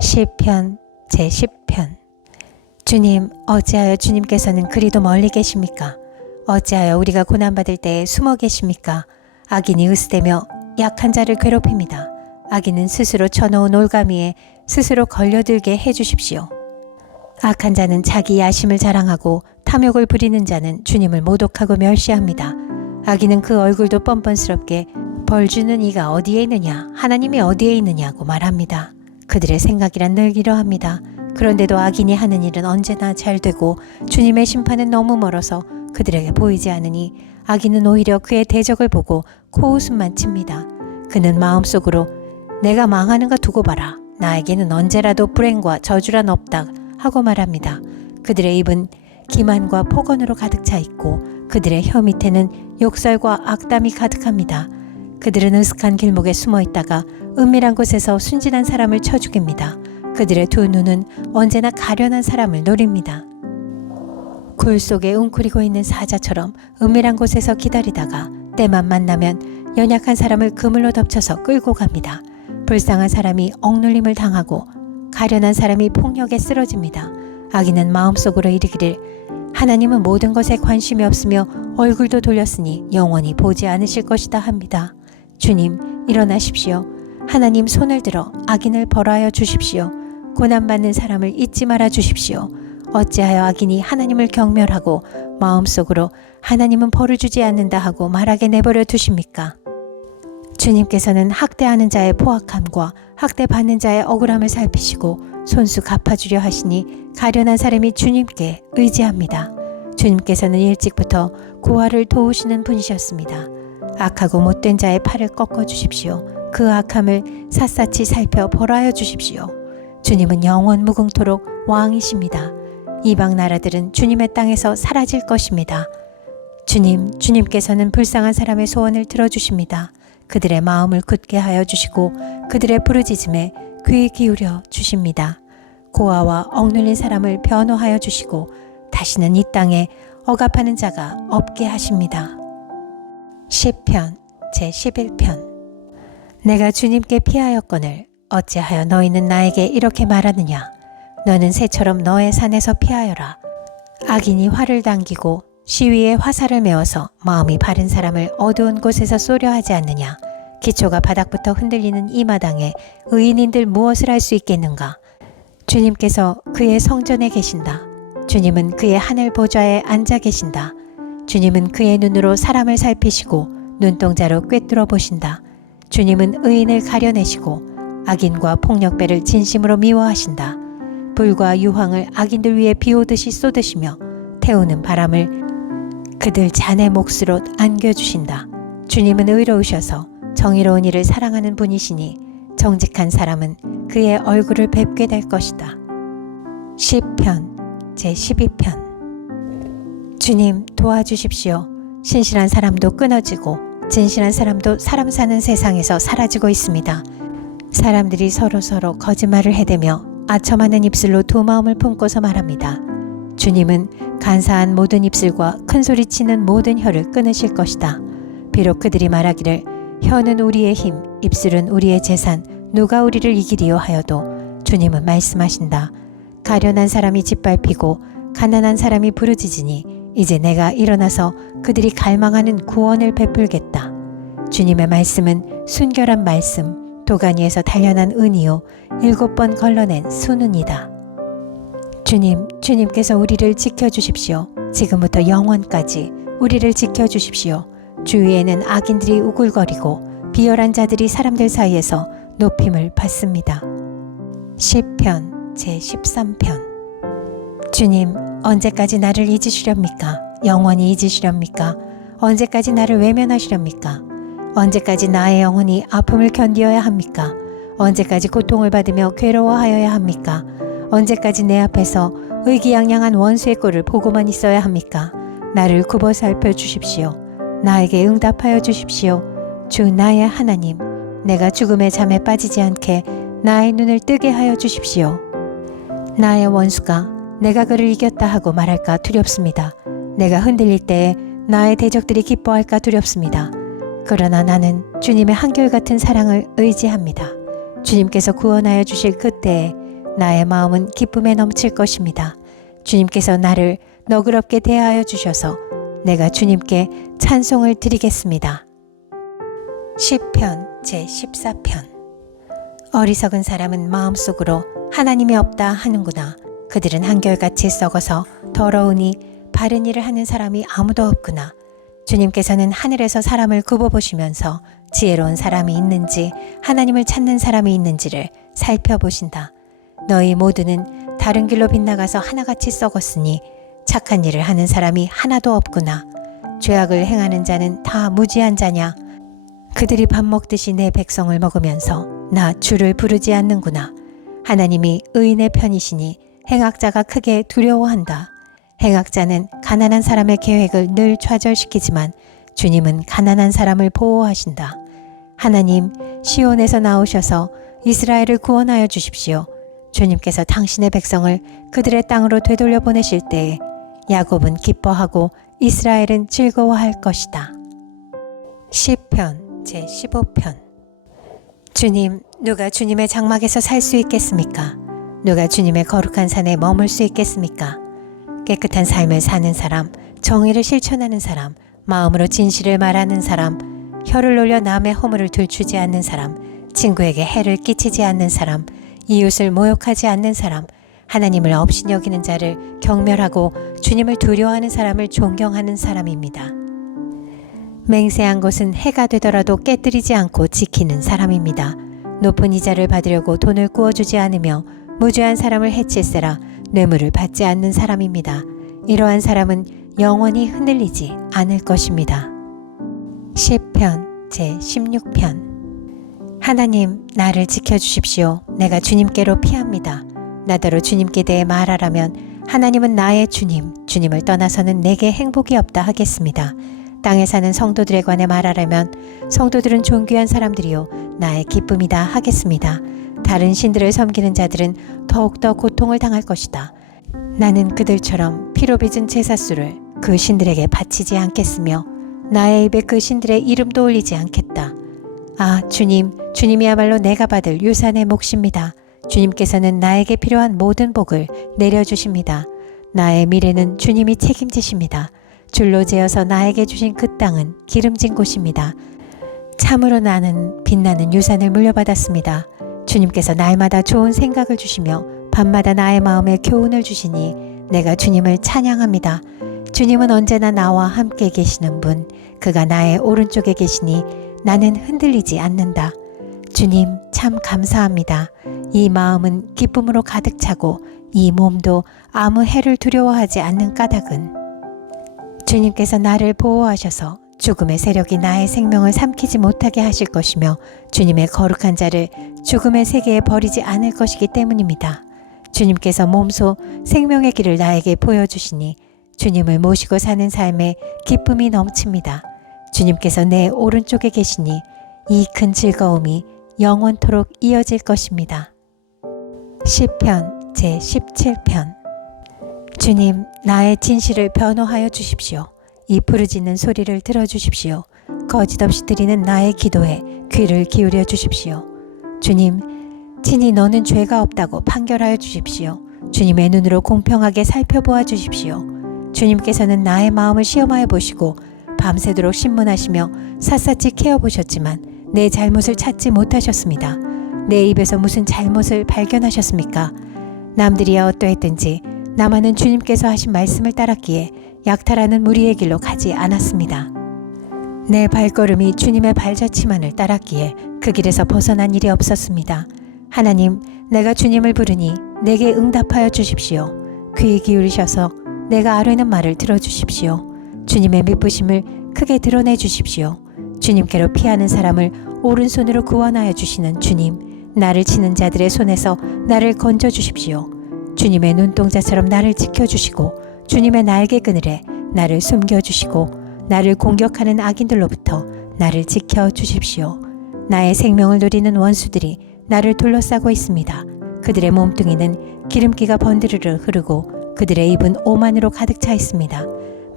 시편 제10편. 주님, 어찌하여 주님께서는 그리도 멀리 계십니까? 어찌하여 우리가 고난받을 때에 숨어 계십니까? 악인이 으스대며 약한 자를 괴롭힙니다. 악인은 스스로 쳐놓은 올가미에 스스로 걸려들게 해주십시오. 악한 자는 자기 야심을 자랑하고 탐욕을 부리는 자는 주님을 모독하고 멸시합니다. 악인은 그 얼굴도 뻔뻔스럽게 벌 주는 이가 어디에 있느냐, 하나님이 어디에 있느냐고 말합니다. 그들의 생각이란 늘 이러합니다. 그런데도 악인이 하는 일은 언제나 잘 되고 주님의 심판은 너무 멀어서 그들에게 보이지 않으니 악인은 오히려 그의 대적을 보고 코웃음만 칩니다. 그는 마음속으로 내가 망하는 거 두고 봐라. 나에게는 언제라도 불행과 저주란 없다 하고 말합니다. 그들의 입은 기만과 폭언으로 가득 차 있고 그들의 혀 밑에는 욕설과 악담이 가득합니다. 그들은 으슥한 길목에 숨어 있다가 은밀한 곳에서 순진한 사람을 쳐 죽입니다. 그들의 두 눈은 언제나 가련한 사람을 노립니다. 굴 속에 웅크리고 있는 사자처럼 은밀한 곳에서 기다리다가 때만 만나면 연약한 사람을 그물로 덮쳐서 끌고 갑니다. 불쌍한 사람이 억눌림을 당하고 가련한 사람이 폭력에 쓰러집니다. 악인은 마음속으로 이르기를 하나님은 모든 것에 관심이 없으며 얼굴도 돌렸으니 영원히 보지 않으실 것이다 합니다. 주님, 일어나십시오. 하나님 손을 들어 악인을 벌하여 주십시오. 고난받는 사람을 잊지 말아 주십시오. 어찌하여 악인이 하나님을 경멸하고 마음속으로 하나님은 벌을 주지 않는다 하고 말하게 내버려 두십니까? 주님께서는 학대하는 자의 포악함과 학대받는 자의 억울함을 살피시고 손수 갚아주려 하시니 가련한 사람이 주님께 의지합니다. 주님께서는 일찍부터 고아를 도우시는 분이셨습니다. 악하고 못된 자의 팔을 꺾어 주십시오. 그 악함을 샅샅이 살펴 벌하여 주십시오. 주님은 영원 무궁토록 왕이십니다. 이방 나라들은 주님의 땅에서 사라질 것입니다. 주님께서는 불쌍한 사람의 소원을 들어주십니다. 그들의 마음을 굳게 하여 주시고 그들의 부르짖음에 귀 기울여 주십니다. 고아와 억눌린 사람을 변호하여 주시고 다시는 이 땅에 억압하는 자가 없게 하십니다. 시편 제11편. 내가 주님께 피하였거늘 어찌하여 너희는 나에게 이렇게 말하느냐. 너는 새처럼 너의 산에서 피하여라. 악인이 활을 당기고 시위에 화살을 메어서 마음이 바른 사람을 어두운 곳에서 쏘려 하지 않느냐. 기초가 바닥부터 흔들리는 이 마당에 의인인들 무엇을 할 수 있겠는가. 주님께서 그의 성전에 계신다. 주님은 그의 하늘 보좌에 앉아 계신다. 주님은 그의 눈으로 사람을 살피시고 눈동자로 꿰뚫어 보신다. 주님은 의인을 가려내시고 악인과 폭력배를 진심으로 미워하신다. 불과 유황을 악인들 위에 비오듯이 쏟으시며 태우는 바람을 그들 잔의 몫으로 안겨주신다. 주님은 의로우셔서 정의로운 일을 사랑하는 분이시니 정직한 사람은 그의 얼굴을 뵙게 될 것이다. 시편 제12편. 주님, 도와주십시오. 신실한 사람도 끊어지고 진실한 사람도 사람 사는 세상에서 사라지고 있습니다. 사람들이 서로 거짓말을 해대며 아첨하는 입술로 두 마음을 품고서 말합니다. 주님은 간사한 모든 입술과 큰소리치는 모든 혀를 끊으실 것이다. 비록 그들이 말하기를 혀는 우리의 힘, 입술은 우리의 재산, 누가 우리를 이기리요 하여도 주님은 말씀하신다. 가련한 사람이 짓밟히고 가난한 사람이 부르짖으니 이제 내가 일어나서 그들이 갈망하는 구원을 베풀겠다. 주님의 말씀은 순결한 말씀, 도가니에서 단련한 은이요 7번 걸러낸 수는이다. 주님께서 우리를 지켜주십시오. 지금부터 영원까지 우리를 지켜주십시오. 주위에는 악인들이 우글거리고 비열한 자들이 사람들 사이에서 높임을 받습니다. 시편 제13편. 주님, 언제까지 나를 잊으시렵니까? 영원히 잊으시렵니까? 언제까지 나를 외면하시렵니까? 언제까지 나의 영혼이 아픔을 견디어야 합니까? 언제까지 고통을 받으며 괴로워하여야 합니까? 언제까지 내 앞에서 의기양양한 원수의 꼴을 보고만 있어야 합니까? 나를 굽어 살펴 주십시오. 나에게 응답하여 주십시오. 주 나의 하나님, 내가 죽음의 잠에 빠지지 않게 나의 눈을 뜨게 하여 주십시오. 나의 원수가 내가 그를 이겼다 하고 말할까 두렵습니다. 내가 흔들릴 때에 나의 대적들이 기뻐할까 두렵습니다. 그러나 나는 주님의 한결같은 사랑을 의지합니다. 주님께서 구원하여 주실 그때에 나의 마음은 기쁨에 넘칠 것입니다. 주님께서 나를 너그럽게 대하여 주셔서 내가 주님께 찬송을 드리겠습니다. 시편 제14편. 어리석은 사람은 마음속으로 하나님이 없다 하는구나. 그들은 한결같이 썩어서 더러우니 바른 일을 하는 사람이 아무도 없구나. 주님께서는 하늘에서 사람을 굽어보시면서 지혜로운 사람이 있는지 하나님을 찾는 사람이 있는지를 살펴보신다. 너희 모두는 다른 길로 빗나가서 하나같이 썩었으니 착한 일을 하는 사람이 하나도 없구나. 죄악을 행하는 자는 다 무지한 자냐. 그들이 밥 먹듯이 내 백성을 먹으면서 나 주를 부르지 않는구나. 하나님이 의인의 편이시니 행악자가 크게 두려워한다. 행악자는 가난한 사람의 계획을 늘 좌절시키지만 주님은 가난한 사람을 보호하신다. 하나님, 시온에서 나오셔서 이스라엘을 구원하여 주십시오. 주님께서 당신의 백성을 그들의 땅으로 되돌려 보내실 때에 야곱은 기뻐하고 이스라엘은 즐거워할 것이다. 시편 제15편. 주님, 누가 주님의 장막에서 살 수 있겠습니까? 누가 주님의 거룩한 산에 머물 수 있겠습니까? 깨끗한 삶을 사는 사람, 정의를 실천하는 사람, 마음으로 진실을 말하는 사람, 혀를 놀려 남의 허물을 들추지 않는 사람, 친구에게 해를 끼치지 않는 사람, 이웃을 모욕하지 않는 사람, 하나님을 없이 여기는 자를 경멸하고 주님을 두려워하는 사람을 존경하는 사람입니다. 맹세한 것은 해가 되더라도 깨뜨리지 않고 지키는 사람입니다. 높은 이자를 받으려고 돈을 구워주지 않으며 무죄한 사람을 해칠세라 뇌물을 받지 않는 사람입니다. 이러한 사람은 영원히 흔들리지 않을 것입니다. 시편 제16편. 하나님, 나를 지켜주십시오. 내가 주님께로 피합니다. 나더러 주님께 대해 말하라면 하나님은 나의 주님, 주님을 떠나서는 내게 행복이 없다 하겠습니다. 땅에 사는 성도들에 관해 말하라면 성도들은 존귀한 사람들이요 나의 기쁨이다 하겠습니다. 다른 신들을 섬기는 자들은 더욱더 고통을 당할 것이다. 나는 그들처럼 피로 빚은 제사수를 그 신들에게 바치지 않겠으며 나의 입에 그 신들의 이름도 올리지 않겠다. 아, 주님이야말로 내가 받을 유산의 몫입니다. 주님께서는 나에게 필요한 모든 복을 내려주십니다. 나의 미래는 주님이 책임지십니다. 줄로 재어서 나에게 주신 그 땅은 기름진 곳입니다. 참으로 나는 빛나는 유산을 물려받았습니다. 주님께서 날마다 좋은 생각을 주시며 밤마다 나의 마음에 교훈을 주시니 내가 주님을 찬양합니다. 주님은 언제나 나와 함께 계시는 분, 그가 나의 오른쪽에 계시니 나는 흔들리지 않는다. 주님, 참 감사합니다. 이 마음은 기쁨으로 가득 차고 이 몸도 아무 해를 두려워하지 않는 까닭은 주님께서 나를 보호하셔서 죽음의 세력이 나의 생명을 삼키지 못하게 하실 것이며 주님의 거룩한 자를 죽음의 세계에 버리지 않을 것이기 때문입니다. 주님께서 몸소 생명의 길을 나에게 보여주시니 주님을 모시고 사는 삶에 기쁨이 넘칩니다. 주님께서 내 오른쪽에 계시니 이 큰 즐거움이 영원토록 이어질 것입니다. 시편 제17편. 주님, 나의 진실을 변호하여 주십시오. 이 부르짖는 소리를 들어주십시오. 거짓없이 드리는 나의 기도에 귀를 기울여 주십시오. 주님, 친히 너는 죄가 없다고 판결하여 주십시오. 주님의 눈으로 공평하게 살펴보아 주십시오. 주님께서는 나의 마음을 시험하여 보시고 밤새도록 신문하시며 샅샅이 캐어보셨지만 내 잘못을 찾지 못하셨습니다. 내 입에서 무슨 잘못을 발견하셨습니까? 남들이야 어떠했든지 나만은 주님께서 하신 말씀을 따랐기에 약탈하는 무리의 길로 가지 않았습니다. 내 발걸음이 주님의 발자취만을 따랐기에 그 길에서 벗어난 일이 없었습니다. 하나님, 내가 주님을 부르니 내게 응답하여 주십시오. 귀 기울이셔서 내가 아뢰는 말을 들어주십시오. 주님의 미쁘심을 크게 드러내 주십시오. 주님께로 피하는 사람을 오른손으로 구원하여 주시는 주님, 나를 치는 자들의 손에서 나를 건져 주십시오. 주님의 눈동자처럼 나를 지켜주시고 주님의 날개 그늘에 나를 숨겨주시고 나를 공격하는 악인들로부터 나를 지켜주십시오. 나의 생명을 누리는 원수들이 나를 둘러싸고 있습니다. 그들의 몸뚱이는 기름기가 번드르르 흐르고 그들의 입은 오만으로 가득 차 있습니다.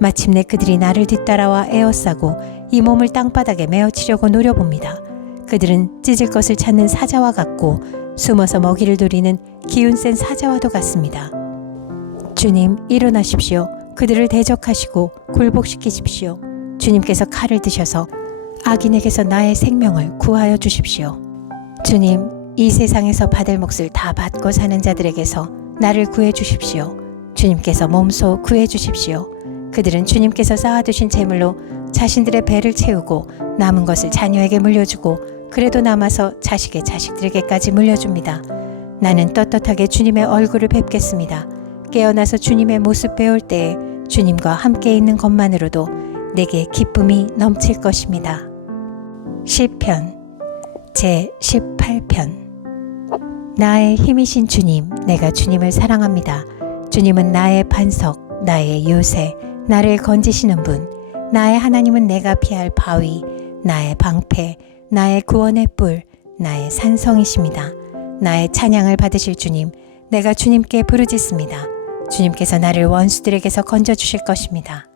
마침내 그들이 나를 뒤따라와 에워싸고 이 몸을 땅바닥에 메어치려고 노려봅니다. 그들은 찢을 것을 찾는 사자와 같고 숨어서 먹이를 노리는 기운 센 사자와도 같습니다. 주님, 일어나십시오. 그들을 대적하시고 굴복시키십시오. 주님께서 칼을 드셔서 악인에게서 나의 생명을 구하여 주십시오. 주님, 이 세상에서 받을 몫을 다 받고 사는 자들에게서 나를 구해 주십시오. 주님께서 몸소 구해 주십시오. 그들은 주님께서 쌓아두신 재물로 자신들의 배를 채우고 남은 것을 자녀에게 물려주고 그래도 남아서 자식의 자식들에게까지 물려줍니다. 나는 떳떳하게 주님의 얼굴을 뵙겠습니다. 깨어나서 주님의 모습 배울 때에 주님과 함께 있는 것만으로도 내게 기쁨이 넘칠 것입니다. 시편 제18편. 나의 힘이신 주님, 내가 주님을 사랑합니다. 주님은 나의 반석, 나의 요새, 나를 건지시는 분. 나의 하나님은 내가 피할 바위, 나의 방패, 나의 구원의 뿔, 나의 산성이십니다. 나의 찬양을 받으실 주님, 내가 주님께 부르짖습니다. 주님께서 나를 원수들에게서 건져주실 것입니다.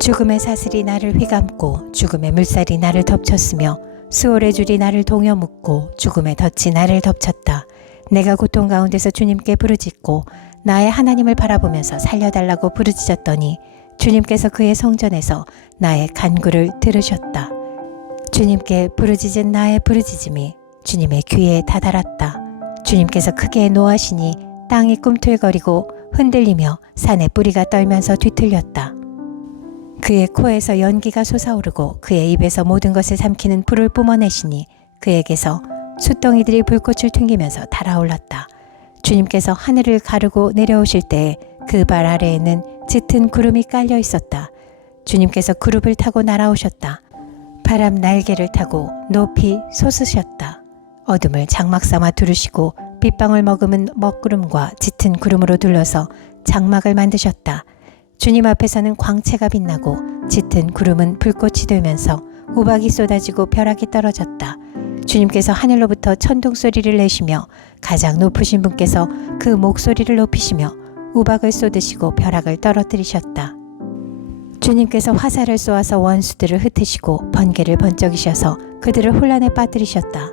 죽음의 사슬이 나를 휘감고 죽음의 물살이 나를 덮쳤으며 수월의 줄이 나를 동여 묶고 죽음의 덫이 나를 덮쳤다. 내가 고통 가운데서 주님께 부르짖고 나의 하나님을 바라보면서 살려달라고 부르짖었더니 주님께서 그의 성전에서 나의 간구를 들으셨다. 주님께 부르짖은 나의 부르짖음이 주님의 귀에 다다랐다. 주님께서 크게 노하시니 땅이 꿈틀거리고 흔들리며 산의 뿌리가 떨면서 뒤틀렸다. 그의 코에서 연기가 솟아오르고 그의 입에서 모든 것을 삼키는 불을 뿜어내시니 그에게서 숫덩이들이 불꽃을 튕기면서 달아올랐다. 주님께서 하늘을 가르고 내려오실 때에 그 발 아래에는 짙은 구름이 깔려 있었다. 주님께서 구름을 타고 날아오셨다. 바람 날개를 타고 높이 솟으셨다. 어둠을 장막 삼아 두르시고 빗방울 머금은 먹구름과 짙은 구름으로 둘러서 장막을 만드셨다. 주님 앞에서는 광채가 빛나고 짙은 구름은 불꽃이 되면서 우박이 쏟아지고 벼락이 떨어졌다. 주님께서 하늘로부터 천둥 소리를 내시며 가장 높으신 분께서 그 목소리를 높이시며 우박을 쏟으시고 벼락을 떨어뜨리셨다. 주님께서 화살을 쏘아서 원수들을 흩으시고 번개를 번쩍이셔서 그들을 혼란에 빠뜨리셨다.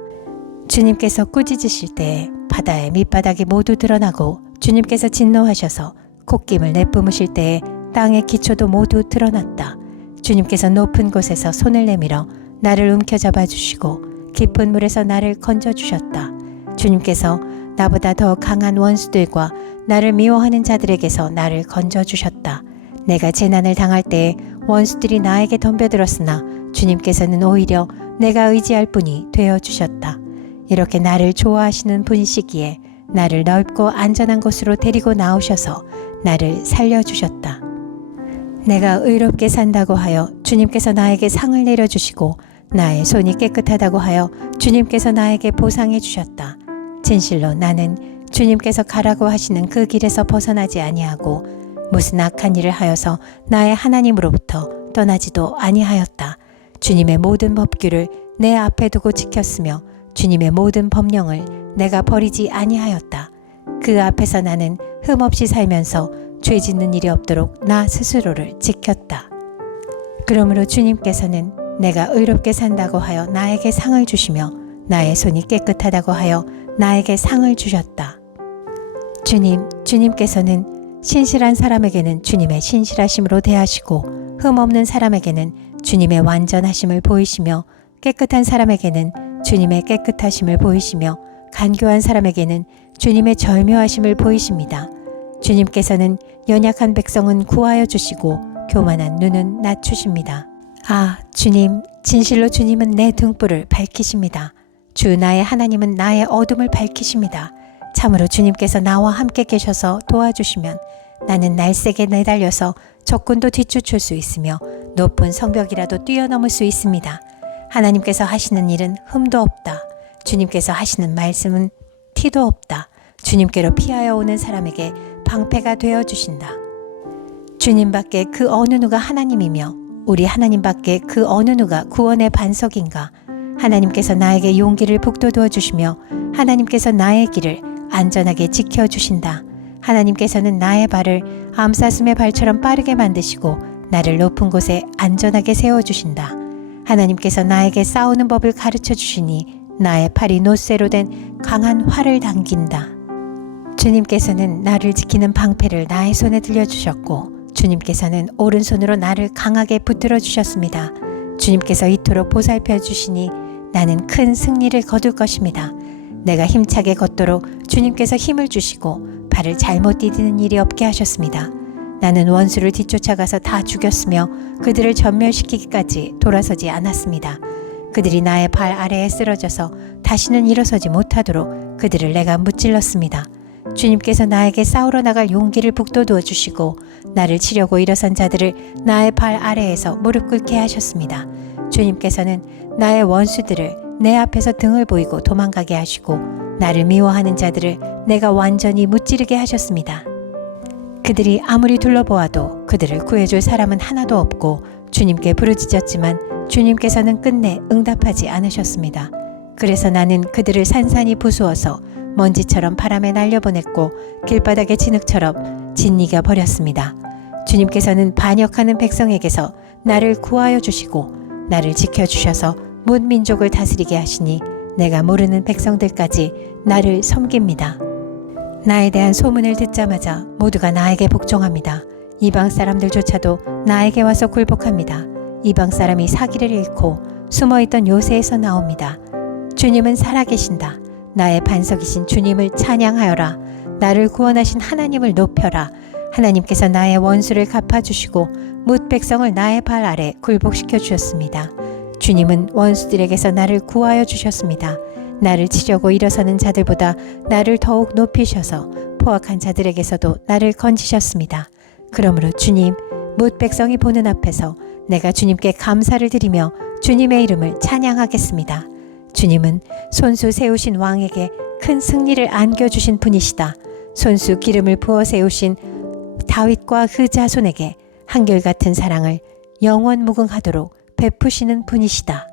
주님께서 꾸짖으실 때에 바다의 밑바닥이 모두 드러나고 주님께서 진노하셔서 콧김을 내뿜으실 때에 땅의 기초도 모두 드러났다. 주님께서 높은 곳에서 손을 내밀어 나를 움켜잡아 주시고 깊은 물에서 나를 건져주셨다. 주님께서 나보다 더 강한 원수들과 나를 미워하는 자들에게서 나를 건져주셨다. 내가 재난을 당할 때에 원수들이 나에게 덤벼들었으나 주님께서는 오히려 내가 의지할 분이 되어주셨다. 이렇게 나를 좋아하시는 분이시기에 나를 넓고 안전한 곳으로 데리고 나오셔서 나를 살려주셨다. 내가 의롭게 산다고 하여 주님께서 나에게 상을 내려주시고 나의 손이 깨끗하다고 하여 주님께서 나에게 보상해 주셨다. 진실로 나는 주님께서 가라고 하시는 그 길에서 벗어나지 아니하고 무슨 악한 일을 하여서 나의 하나님으로부터 떠나지도 아니하였다. 주님의 모든 법규를 내 앞에 두고 지켰으며 주님의 모든 법령을 내가 버리지 아니하였다. 그 앞에서 나는 흠없이 살면서 죄 짓는 일이 없도록 나 스스로를 지켰다. 그러므로 주님께서는 내가 의롭게 산다고 하여 나에게 상을 주시며 나의 손이 깨끗하다고 하여 나에게 상을 주셨다. 주님께서는 신실한 사람에게는 주님의 신실하심으로 대하시고 흠없는 사람에게는 주님의 완전하심을 보이시며 깨끗한 사람에게는 주님의 깨끗하심을 보이시며 간교한 사람에게는 주님의 절묘하심을 보이십니다. 주님께서는 연약한 백성은 구하여 주시고 교만한 눈은 낮추십니다. 아, 주님, 진실로 주님은 내 등불을 밝히십니다. 주 나의 하나님은 나의 어둠을 밝히십니다. 참으로 주님께서 나와 함께 계셔서 도와주시면 나는 날쌔게 내달려서 적군도 뒤쫓을 수 있으며 높은 성벽이라도 뛰어넘을 수 있습니다. 하나님께서 하시는 일은 흠도 없다. 주님께서 하시는 말씀은 티도 없다. 주님께로 피하여 오는 사람에게 방패가 되어주신다. 주님밖에 그 어느 누가 하나님이며 우리 하나님밖에 그 어느 누가 구원의 반석인가. 하나님께서 나에게 용기를 북돋워 주시며 하나님께서 나의 길을 안전하게 지켜주신다. 하나님께서는 나의 발을 암사슴의 발처럼 빠르게 만드시고 나를 높은 곳에 안전하게 세워주신다. 하나님께서 나에게 싸우는 법을 가르쳐 주시니 나의 팔이 노쇠로 된 강한 활을 당긴다. 주님께서는 나를 지키는 방패를 나의 손에 들려주셨고 주님께서는 오른손으로 나를 강하게 붙들어 주셨습니다. 주님께서 이토록 보살펴 주시니 나는 큰 승리를 거둘 것입니다. 내가 힘차게 걷도록 주님께서 힘을 주시고 발을 잘못 디디는 일이 없게 하셨습니다. 나는 원수를 뒤쫓아가서 다 죽였으며 그들을 전멸시키기까지 돌아서지 않았습니다. 그들이 나의 발 아래에 쓰러져서 다시는 일어서지 못하도록 그들을 내가 무찔렀습니다. 주님께서 나에게 싸우러 나갈 용기를 북돋워 주시고 나를 치려고 일어선 자들을 나의 발 아래에서 무릎 꿇게 하셨습니다. 주님께서는 나의 원수들을 내 앞에서 등을 보이고 도망가게 하시고 나를 미워하는 자들을 내가 완전히 무찌르게 하셨습니다. 그들이 아무리 둘러보아도 그들을 구해줄 사람은 하나도 없고 주님께 부르짖었지만 주님께서는 끝내 응답하지 않으셨습니다. 그래서 나는 그들을 산산이 부수어서 먼지처럼 바람에 날려보냈고 길바닥의 진흙처럼 짓이겨 버렸습니다. 주님께서는 반역하는 백성에게서 나를 구하여 주시고 나를 지켜주셔서 문 민족을 다스리게 하시니 내가 모르는 백성들까지 나를 섬깁니다. 나에 대한 소문을 듣자마자 모두가 나에게 복종합니다. 이방 사람들조차도 나에게 와서 굴복합니다. 이방 사람이 사기를 잃고 숨어있던 요새에서 나옵니다. 주님은 살아계신다. 나의 반석이신 주님을 찬양하여라. 나를 구원하신 하나님을 높여라. 하나님께서 나의 원수를 갚아주시고 뭇 백성을 나의 발 아래 굴복시켜 주셨습니다. 주님은 원수들에게서 나를 구하여 주셨습니다. 나를 치려고 일어서는 자들보다 나를 더욱 높이셔서 포악한 자들에게서도 나를 건지셨습니다. 그러므로 주님, 뭇 백성이 보는 앞에서 내가 주님께 감사를 드리며 주님의 이름을 찬양하겠습니다. 주님은 손수 세우신 왕에게 큰 승리를 안겨주신 분이시다. 손수 기름을 부어 세우신 다윗과 그 자손에게 한결같은 사랑을 영원 무궁하도록 베푸시는 분이시다.